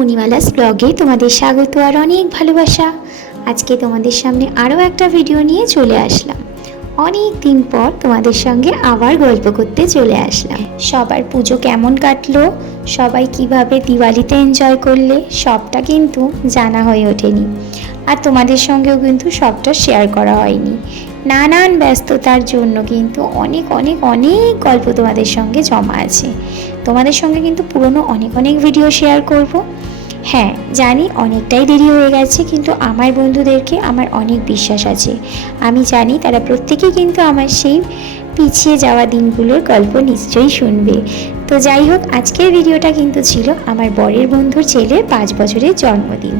মণিমালাস ব্লগে তোমাদের স্বাগত আর অনেক ভালোবাসা। আজকে তোমাদের সামনে আরও একটা ভিডিও নিয়ে চলে আসলাম। অনেক দিন পর তোমাদের সঙ্গে আবার গল্প করতে চলে আসলাম। সবার পুজো কেমন কাটলো, সবাই কিভাবে দিওয়ালিতে এনজয় করলে, সবটা কিন্তু জানা হয়ে ওঠেনি, আর তোমাদের সঙ্গেও কিন্তু সবটা শেয়ার করা হয়নি। নানান ব্যস্ততার জন্য কিন্তু অনেক অনেক অনেক গল্প তোমাদের সঙ্গে জমা আছে। তোমাদের সঙ্গে কিন্তু পুরনো অনেক অনেক ভিডিও শেয়ার করব। হ্যাঁ জানি অনেকটাই দেরি হয়ে গেছে, কিন্তু আমার বন্ধুদেরকে আমার অনেক বিশ্বাস আছে। আমি জানি তারা প্রত্যেকেই কিন্তু আমার সেই পিছিয়ে যাওয়া দিনগুলোর গল্প নিশ্চয়ই শুনবে। তো যাই হোক, আজকের ভিডিওটা কিন্তু ছিল আমার বরের বন্ধুর ছেলের 5 বছরের জন্মদিন,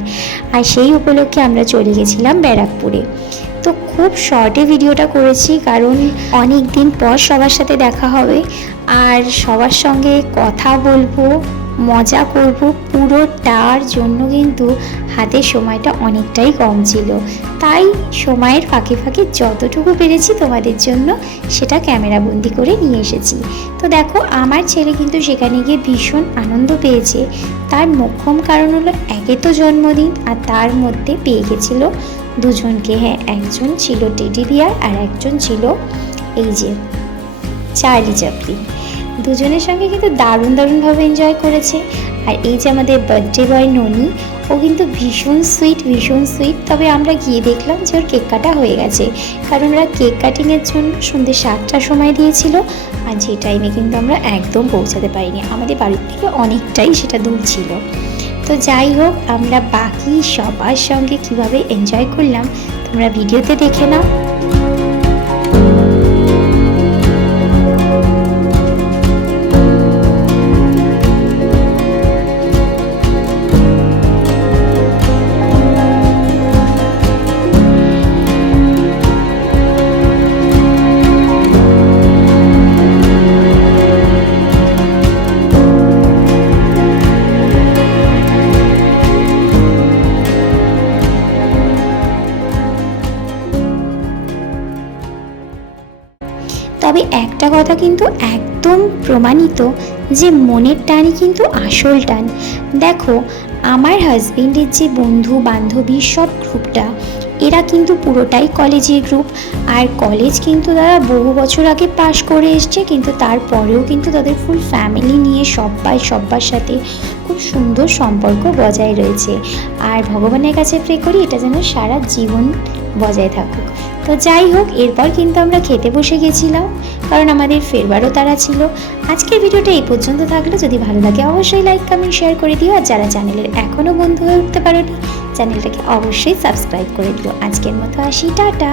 আর সেই উপলক্ষে আমরা চলে গেছিলাম ব্যারাকপুরে। তো খুব শর্টে ভিডিওটা করেছি, কারণ অনেক দিন পর সবার সাথে দেখা হবে আর সবার সঙ্গে কথা বলবো, মজা করব, পুরোটার জন্য কিন্তু হাতে সময়টা অনেকটাই কম ছিল। তাই সময়ের ফাঁকে ফাঁকে যতটুকু পেরেছি তোমাদের জন্য সেটা ক্যামেরাবন্দি করে নিয়ে এসেছি। তো দেখো, আমার ছেলে কিন্তু সেখানে গিয়ে ভীষণ আনন্দ পেয়েছে। তার মোক্ষম কারণ হলো, একে তো জন্মদিন, আর তার মধ্যে পেয়ে গেছিলো দুজনকে। হ্যাঁ, একজন ছিল টেডি বিয়ার আর একজন ছিল এই যে চার্লি চ্যাপলিন। দুজনের সঙ্গে কিন্তু দারুণভাবে এনজয় করেছে। আর এই যে আমাদের বার্থডে বয় ননি, ও কিন্তু ভীষণ সুইট। তবে আমরা গিয়ে দেখলাম যে ওর কেক কাটা হয়ে গেছে, কারণ ওরা কেক কাটিংয়ের জন্য সন্ধ্যে 7টার সময় দিয়েছিল, আর যে টাইমে কিন্তু আমরা একদম পৌঁছাতে পারিনি। আমাদের বাড়ির থেকে অনেকটাই সেটা দূর ছিল। তো যাই হোক, আমরা বাকি সবার সঙ্গে কিভাবে এনজয় করলাম তোমরা ভিডিওতে দেখে নাও। তবে একটা কথা কিন্তু একদম প্রমাণিত, যে মনের টানই কিন্তু আসল টান। দেখো, আমার হাজবেন্ডের যে বন্ধু বান্ধবী সব গ্রুপটা, এরা কিন্তু পুরোটাই কলেজের গ্রুপ। আর কলেজ কিন্তু তারা বহু বছর আগে পাশ করে এসছে, কিন্তু তারপরেও কিন্তু তাদের ফুল ফ্যামিলি নিয়ে সবার সাথে খুব সুন্দর সম্পর্ক বজায় রয়েছে। আর ভগবানের কাছে প্রে করি এটা যেন সারা জীবন বজায় থাকুক। তো যাই হোক, এরপর কিন্তু আমরা খেতে বসে গেছিলাম, কারণ আমাদের ফেরবারও তারা ছিল। আজকের ভিডিওটা এই পর্যন্ত থাকলো। যদি ভালো লাগে অবশ্যই লাইক কমেন্ট শেয়ার করে দিও, আর যারা চ্যানেলের এখনও বন্ধু হয়ে উঠতে পারোনি, চ্যানেলটাকে অবশ্যই সাবস্ক্রাইব করে দিও। আজকের মতো আসি, টাটা।